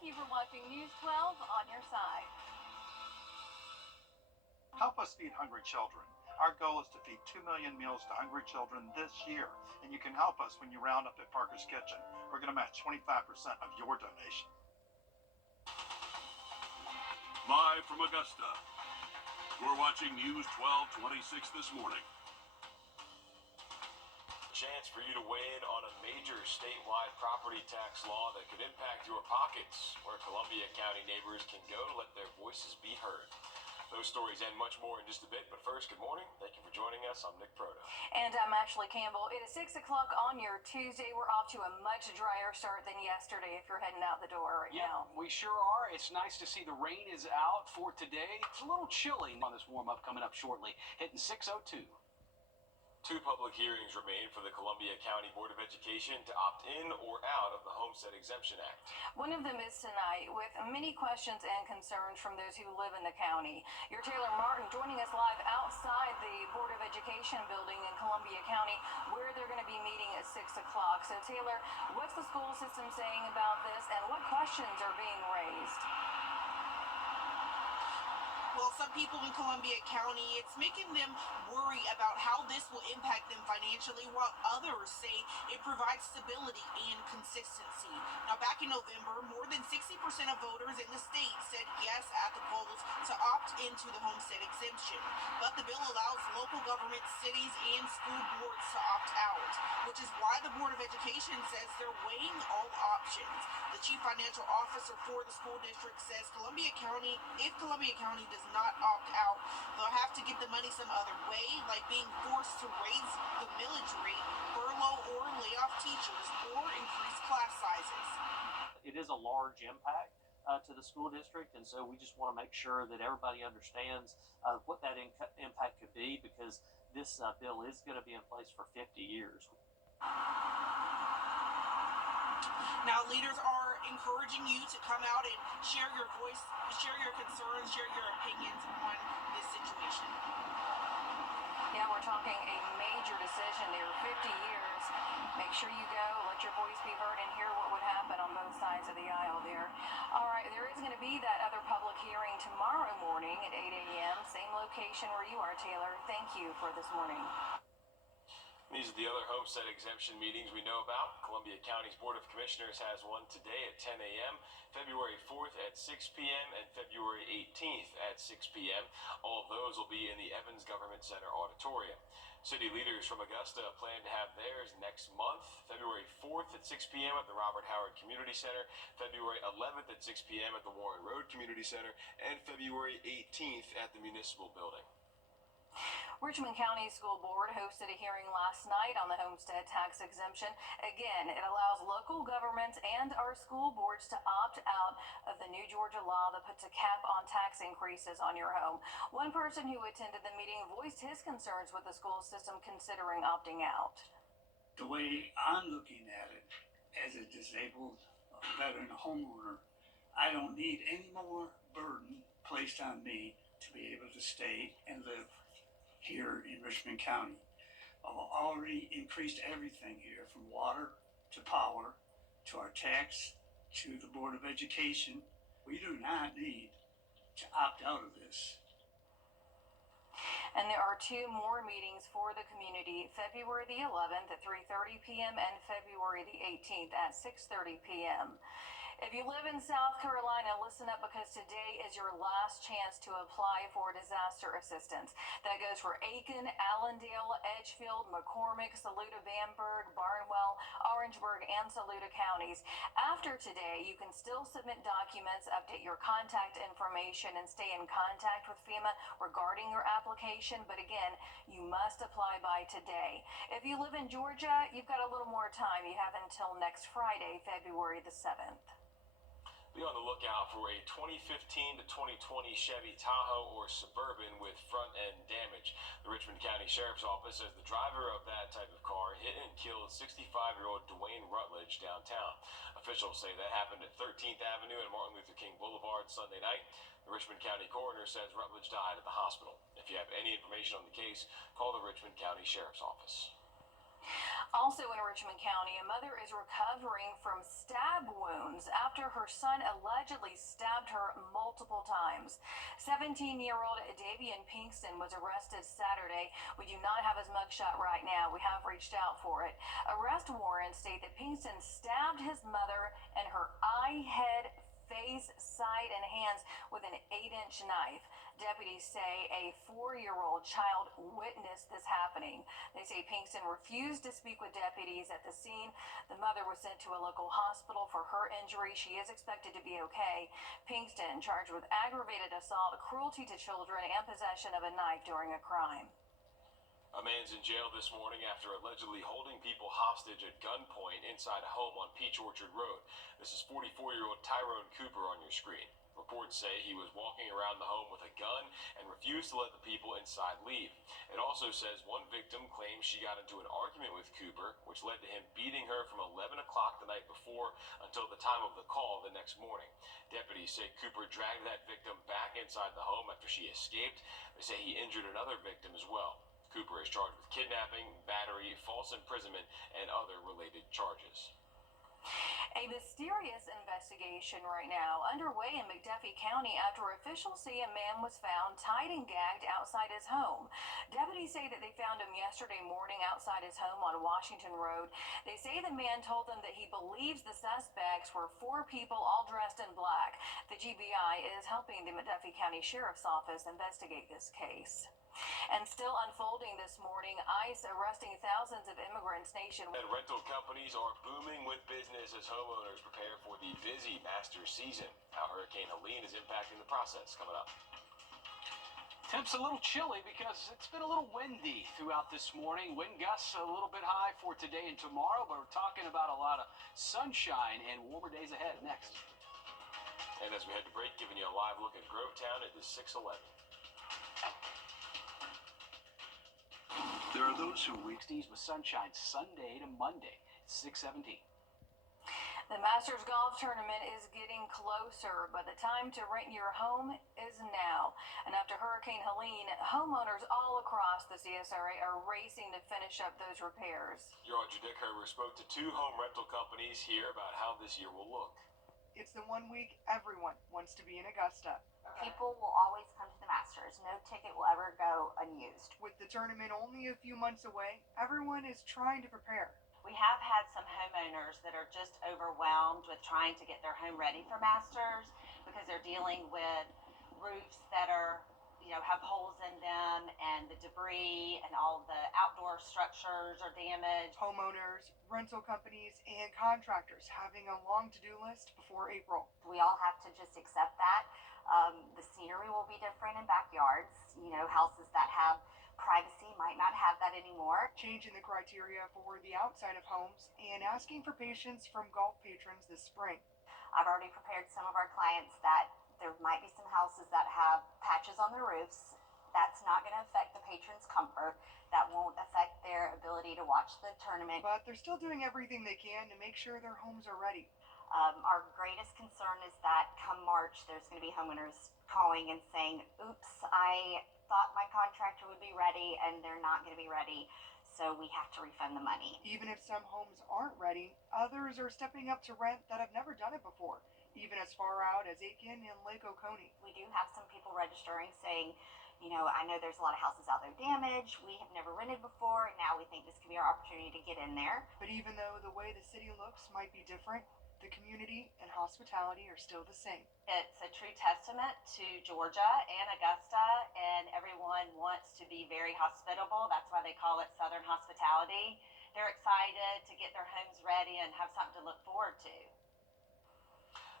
Thank you for watching News 12 on your side. Help us feed hungry children. Our goal is to feed 2 million meals to hungry children this year, and you can help us when you round up at Parker's Kitchen. We're going to match 25% of your donation. Live from Augusta, you're watching News 1226 this morning. Chance for you to weigh in on a major statewide property tax law that could impact your pockets, where Columbia County neighbors can go to let their voices be heard. Those stories and much more in just a bit, but first, good morning. Thank you for joining us. I'm Nick Proto. And I'm Ashley Campbell. It is 6 o'clock on your Tuesday. We're off to a much drier start than yesterday if you're heading out the door right now. We sure are. It's nice to see the rain is out for today. It's a little chilly on this warm-up coming up shortly, hitting 6:02. Two public hearings remain for the Columbia County Board of Education to opt in or out of the Homestead Exemption Act. One of them is tonight, with many questions and concerns from those who live in the county. Your Taylor Martin joining us live outside the Board of Education building in Columbia County, where they're going to be meeting at 6 o'clock. So, Taylor, what's the school system saying about this, and what questions are being raised? Well, some people in Columbia County, it's making them worry about how this will impact them financially, while others say it provides stability and consistency. Now, back in November, more than 60% of voters in the state said yes at the polls to opt into the homestead exemption. But the bill allows local governments, cities, and school boards to opt out, which is why the Board of Education says they're weighing all options. The chief financial officer for the school district says if Columbia County does not opt out, they'll have to get the money some other way, like being forced to raise the millage rate, furlough or lay off teachers, or increase class sizes. It is a large impact to the school district, and so we just want to make sure that everybody understands what that impact could be, because this bill is going to be in place for 50 years. Now, leaders are encouraging you to come out and share your voice, share your concerns, share your opinions on this situation. Yeah, we're talking a major decision there, 50 years. Make sure you go, let your voice be heard, and hear what would happen on both sides of the aisle there. All right, there is going to be that other public hearing tomorrow morning at 8 a.m., same location where you are, Taylor. Thank you for this morning. These are the other homestead exemption meetings we know about. Columbia County's Board of Commissioners has one today at 10 a.m., February 4th at 6 p.m., and February 18th at 6 p.m. All of those will be in the Evans Government Center auditorium. City leaders from Augusta plan to have theirs next month, February 4th at 6 p.m. at the Robert Howard Community Center, February 11th at 6 p.m. at the Warren Road Community Center, and February 18th at the Municipal Building. Richmond County School Board hosted a hearing last night on the homestead tax exemption. Again, it allows local governments and our school boards to opt out of the new Georgia law that puts a cap on tax increases on your home. One person who attended the meeting voiced his concerns with the school system considering opting out. The way I'm looking at it, as a disabled veteran homeowner, I don't need any more burden placed on me to be able to stay and live here in Richmond County. I've already increased everything here, from water to power to our tax to the Board of Education. We do not need to opt out of this. And there are two more meetings for the community, February the 11th at 3:30 p.m. and February the 18th at 6:30 p.m. If you live in South Carolina, listen up, because today is your last chance to apply for disaster assistance. That goes for Aiken, Allendale, Edgefield, McCormick, Saluda, Bamberg, Barnwell, Orangeburg, and Saluda counties. After today, you can still submit documents, update your contact information, and stay in contact with FEMA regarding your application. But again, you must apply by today. If you live in Georgia, you've got a little more time. You have until next Friday, February the 7th. Be on the lookout for a 2015 to 2020 Chevy Tahoe or Suburban with front-end damage. The Richmond County Sheriff's Office says the driver of that type of car hit and killed 65-year-old Dwayne Rutledge downtown. Officials say that happened at 13th Avenue and Martin Luther King Boulevard Sunday night. The Richmond County coroner says Rutledge died at the hospital. If you have any information on the case, call the Richmond County Sheriff's Office. Also in Richmond County, a mother is recovering from stab wounds after her son allegedly stabbed her multiple times. 17-year-old Davian Pinkston was arrested Saturday. We do not have his mugshot right now. We have reached out for it. Arrest warrants state that Pinkston stabbed his mother in her eye, head, face, side, and hands with an 8-inch knife. Deputies say a 4-year-old child witnessed this happening. They say Pinkston refused to speak with deputies at the scene. The mother was sent to a local hospital for her injury. She is expected to be okay. Pinkston charged with aggravated assault, cruelty to children, and possession of a knife during a crime. A man's in jail this morning after allegedly holding people hostage at gunpoint inside a home on Peach Orchard Road. This is 44-year-old Tyrone Cooper on your screen. Reports say he was walking around the home with a gun and refused to let the people inside leave. It also says one victim claims she got into an argument with Cooper, which led to him beating her from 11 o'clock the night before until the time of the call the next morning. Deputies say Cooper dragged that victim back inside the home after she escaped. They say he injured another victim as well. Cooper is charged with kidnapping, battery, false imprisonment, and other related charges. A mysterious investigation right now underway in McDuffie County after officials say a man was found tied and gagged outside his home. Deputies say that they found him yesterday morning outside his home on Washington Road. They say the man told them that he believes the suspects were 4 people all dressed in black. The GBI is helping the McDuffie County Sheriff's Office investigate this case. And still unfolding this morning, ICE arresting thousands of immigrants nationwide. And rental companies are booming with business as homeowners prepare for the busy Masters season. How Hurricane Helene is impacting the process coming up. Temps a little chilly because it's been a little windy throughout this morning. Wind gusts a little bit high for today and tomorrow, but we're talking about a lot of sunshine and warmer days ahead next. And as we head to break, giving you a live look at Grovetown, it is 6:11. There are those who 60s with sunshine Sunday to Monday, 6:17. The Masters Golf Tournament is getting closer, but the time to rent your home is now. And after Hurricane Helene, homeowners all across the CSRA are racing to finish up those repairs. Your Audrey Dickhurver spoke to 2 home rental companies here about how this year will look. It's the one week everyone wants to be in Augusta. People will always come to the Masters. No ticket will ever go unused. With the tournament only a few months away, everyone is trying to prepare. We have had some homeowners that are just overwhelmed with trying to get their home ready for Masters because they're dealing with roofs that are, have holes in them and the debris and all the outdoor structures are damaged. Homeowners, rental companies, and contractors having a long to-do list before April. We all have to just accept that. The scenery will be different in backyards. Houses that have privacy might not have that anymore. Changing the criteria for the outside of homes and asking for patience from golf patrons this spring. I've already prepared some of our clients that there might be some houses that have patches on the roofs. That's not going to affect the patrons' comfort. That won't affect their ability to watch the tournament. But they're still doing everything they can to make sure their homes are ready. Our greatest concern is that come March, there's going to be homeowners calling and saying, oops, I thought my contractor would be ready and they're not going to be ready. So we have to refund the money. Even if some homes aren't ready, others are stepping up to rent that have never done it before, even as far out as Aiken and Lake Oconee. We do have some people registering saying, I know there's a lot of houses out there damaged. We have never rented before. And now we think this could be our opportunity to get in there. But even though the way the city looks might be different, the community and hospitality are still the same. It's a true testament to Georgia and Augusta, and everyone wants to be very hospitable. That's why they call it Southern hospitality. They're excited to get their homes ready and have something to look forward to.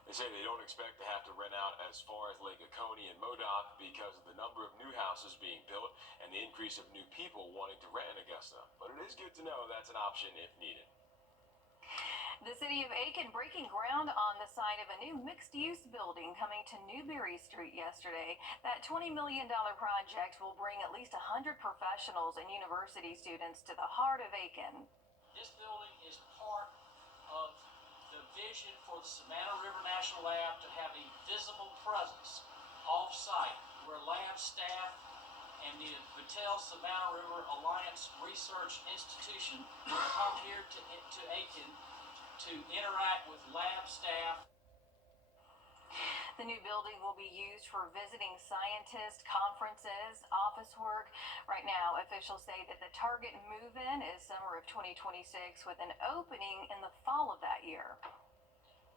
They say they don't expect to have to rent out as far as Lake Oconee and Modoc because of the number of new houses being built and the increase of new people wanting to rent in Augusta. But it is good to know that's an option if needed. The city of Aiken breaking ground on the site of a new mixed-use building coming to Newberry Street yesterday. That $20 million project will bring at least 100 professionals and university students to the heart of Aiken. This building is part of the vision for the Savannah River National Lab to have a visible presence off-site where lab staff and the Battelle Savannah River Alliance Research Institution will come here to Aiken to interact with lab staff. The new building will be used for visiting scientists, conferences, office work. Right now, officials say that the target move-in is summer of 2026 with an opening in the fall of that year.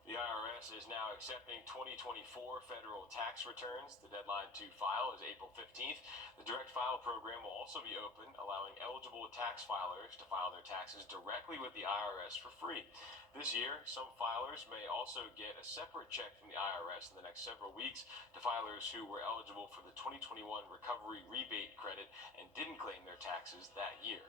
The IRS is now accepting 2024 federal tax returns. The deadline to file is April 15th. The direct file program will also be open, allowing eligible tax filers to file their taxes directly with the IRS for free. This year, some filers may also get a separate check from the IRS in the next several weeks to filers who were eligible for the 2021 Recovery Rebate Credit and didn't claim their taxes that year.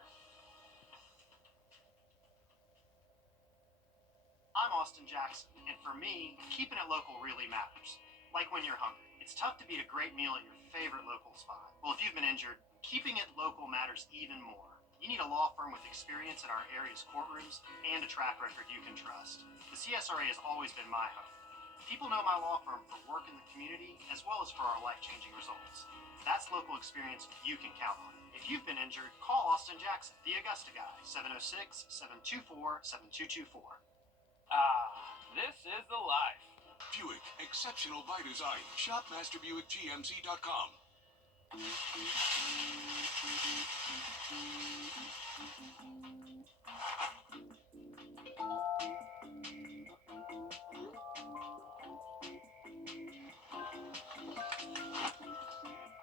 I'm Austin Jackson, and for me, keeping it local really matters. Like when you're hungry. It's tough to beat a great meal at your favorite local spot. Well, if you've been injured, keeping it local matters even more. You need a law firm with experience in our area's courtrooms and a track record you can trust. The CSRA has always been my home. People know my law firm for work in the community as well as for our life-changing results. That's local experience you can count on. If you've been injured, call Austin Jackson, the Augusta guy, 706-724-7224. This is the life. Buick, exceptional by design. Shop masterbuickgmc.com.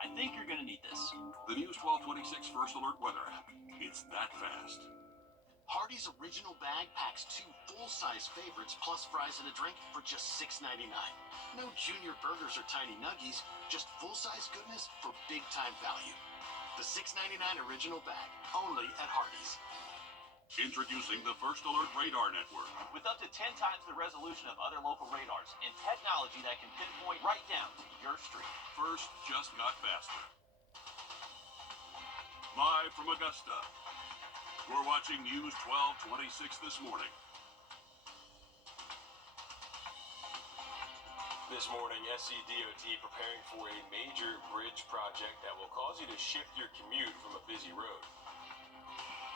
I think you're gonna need this. The News 1226 First Alert Weather app. It's that fast. Hardee's original bag packs 2 full-size favorites plus fries and a drink for just $6.99. No junior burgers or tiny nuggies, just full-size goodness for big-time value. The $6.99 original bag, only at Hardee's. Introducing the First Alert Radar Network. With up to 10 times the resolution of other local radars and technology that can pinpoint right down to your street. First just got faster. Live from Augusta. We're watching News 1226 this morning. This morning, SCDOT preparing for a major bridge project that will cause you to shift your commute from a busy road.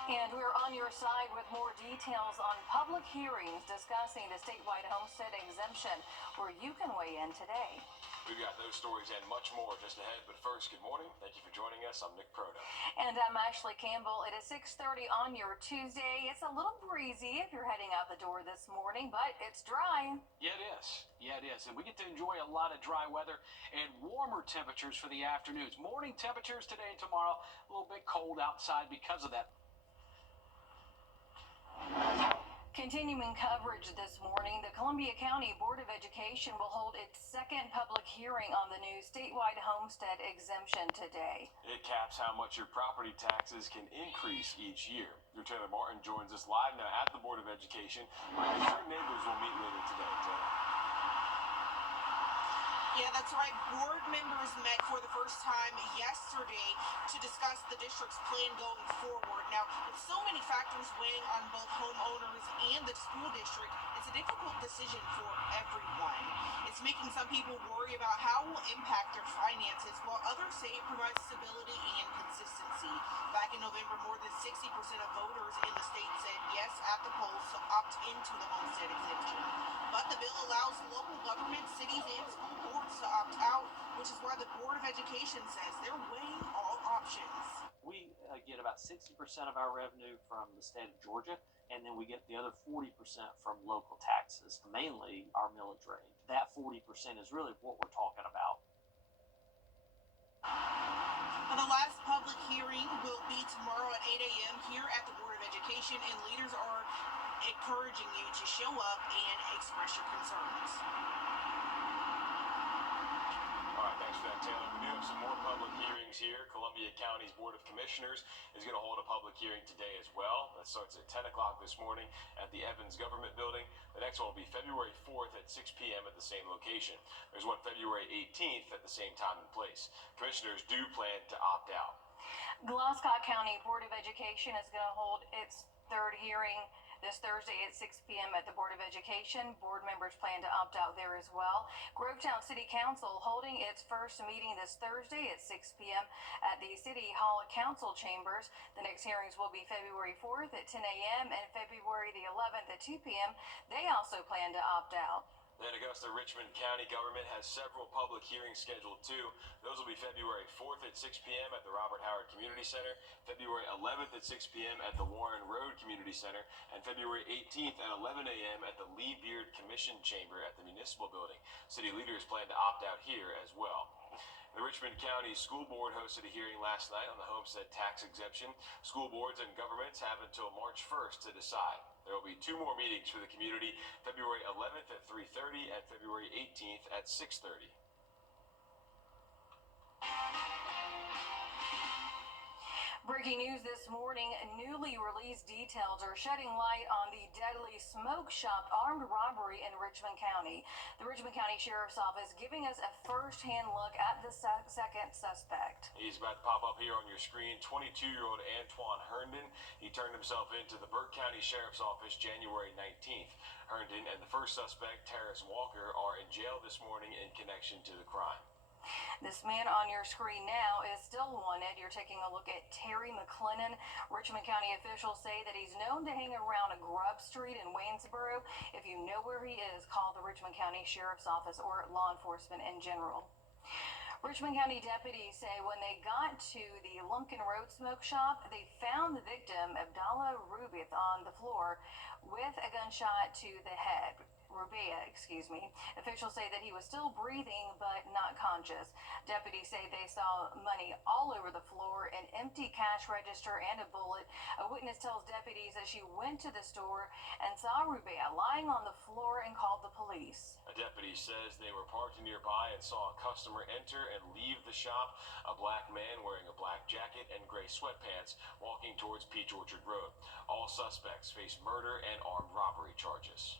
And we're on your side with more details on public hearings discussing the statewide homestead exemption, where you can weigh in today. We've got those stories and much more just ahead, but first, good morning. Thank you for joining us. I'm Nick Proto. And I'm Ashley Campbell. It is 6:30 on your Tuesday. It's a little breezy if you're heading out the door this morning, but it's dry. Yeah, it is. Yeah, it is. And we get to enjoy a lot of dry weather and warmer temperatures for the afternoons. Morning temperatures today and tomorrow, a little bit cold outside because of that. Continuing coverage this morning, the Columbia County Board of Education will hold its second public hearing on the new statewide homestead exemption today. It caps how much your property taxes can increase each year. Lieutenant Martin joins us live now at the Board of Education, where I'm sure neighbors will meet later today. Yeah, that's right. Board members met for the first time yesterday to discuss the district's plan going forward. Now, with so many factors weighing on both homeowners and the school district, it's a difficult decision for everyone. It's making some people worry about how it will impact their finances, while others say it provides stability and consistency. Back in November, more than 60% of voters in the state said yes at the polls to opt into the homestead exemption. But the bill allows local governments, cities, and school boards to opt out, which is why the Board of Education says they're weighing all options. We get about 60% of our revenue from the state of Georgia, and then we get the other 40% from local taxes, mainly our millage rate. That 40% is really what we're talking about. And the last public hearing will be tomorrow at 8 a.m. here at the Board of Education, and leaders are encouraging you to show up and express your concerns. All right, thanks for that, Taylor. We do have some more public hearings here. Columbia County's Board of Commissioners is going to hold a public hearing today as well. That starts at 10 o'clock this morning at the Evans Government Building. The next one will be February 4th at 6 p.m. at the same location. There's one February 18th at the same time and place. Commissioners do plan to opt out. Glasscock County Board of Education is going to hold its third hearing this Thursday at 6 p.m. at the Board of Education. Board members plan to opt out there as well. Grovetown City Council holding its first meeting this Thursday at 6 p.m. at the City Hall Council Chambers. The next hearings will be February 4th at 10 a.m. and February the 11th at 2 p.m. They also plan to opt out. Then Augusta Richmond County government has several public hearings scheduled too. Those will be February 4th at 6 p.m. at the Robert Howard Community Center, February 11th at 6 p.m. at the Warren Road Community Center, and February 18th at 11 a.m. at the Lee Beard Commission Chamber at the Municipal Building. City leaders plan to opt out here as well. The Richmond County School Board hosted a hearing last night on the homestead tax exemption. School boards and governments have until March 1st to decide. There will be 2 more meetings for the community, February 11th at 3:30 and February 18th at 6:30. Breaking news this morning, newly released details are shedding light on the deadly smoke shop armed robbery in Richmond County. The Richmond County Sheriff's Office giving us a first-hand look at the second suspect. He's about to pop up here on your screen. 22-year-old Antoine Herndon. He turned himself into the Burke County Sheriff's Office January 19th. Herndon and the first suspect, Terrence Walker, are in jail this morning in connection to the crime. This man on your screen now is still wanted. You're taking a look at Terry McLennan. Richmond County officials say that he's known to hang around Grub Street in Waynesboro. If you know where he is, call the Richmond County Sheriff's Office or law enforcement in general. Richmond County deputies say when they got to the Lumpkin Road smoke shop, they found the victim, Abdallah Rubith, on the floor with a gunshot to the head. Officials say that he was still breathing but not conscious. Deputies say they saw money all over the floor, an empty cash register, and a bullet. A witness tells deputies that she went to the store and saw Rubea lying on the floor and called the police. A deputy says they were parked nearby and saw a customer enter and leave the shop. A black man wearing a black jacket and gray sweatpants walking towards Peach Orchard Road. All suspects face murder and armed robbery charges.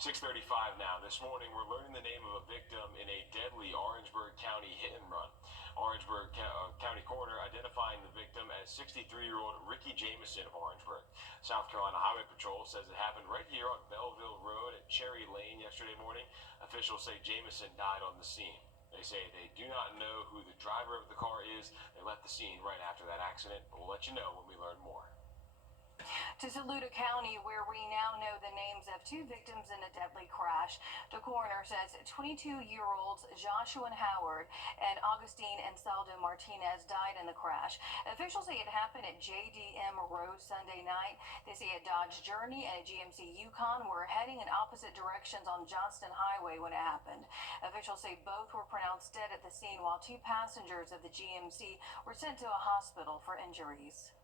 6:35 now. This morning, we're learning the name of a victim in a deadly Orangeburg County hit and run. Orangeburg County coroner identifying the victim as 63-year-old Ricky Jameson of Orangeburg. South Carolina Highway Patrol says it happened right here on Belleville Road at Cherry Lane yesterday morning. Officials say Jameson died on the scene. They say they do not know who the driver of the car is. They left the scene right after that accident, but we'll let you know when we learn more. To Saluda County, where we now know the names of 2 victims in a deadly crash. The coroner says 22-year-olds Joshua Howard and Augustine Ansaldo Martinez died in the crash. Officials say it happened at JDM Road Sunday night. They say a Dodge Journey and a GMC Yukon were heading in opposite directions on Johnston Highway when it happened. Officials say both were pronounced dead at the scene, while 2 passengers of the GMC were sent to a hospital for injuries.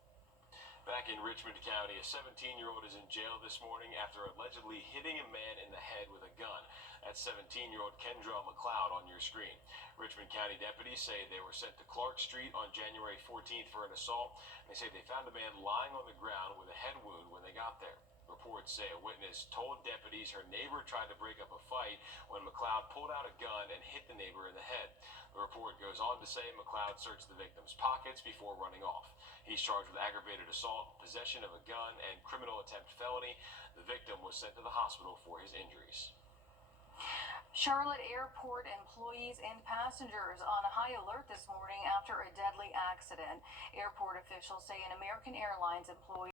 Back in Richmond County, a 17-year-old is in jail this morning after allegedly hitting a man in the head with a gun. That's 17-year-old Kendra McLeod on your screen. Richmond County deputies say they were sent to Clark Street on January 14th for an assault. They say they found a man lying on the ground with a head wound when they got there. Reports say a witness told deputies her neighbor tried to break up a fight when McLeod pulled out a gun and hit the neighbor in the head. The report goes on to say McLeod searched the victim's pockets before running off. He's charged with aggravated assault, possession of a gun, and criminal attempt felony. The victim was sent to the hospital for his injuries. Charlotte Airport employees and passengers on a high alert this morning after a deadly accident. Airport officials say an American Airlines employee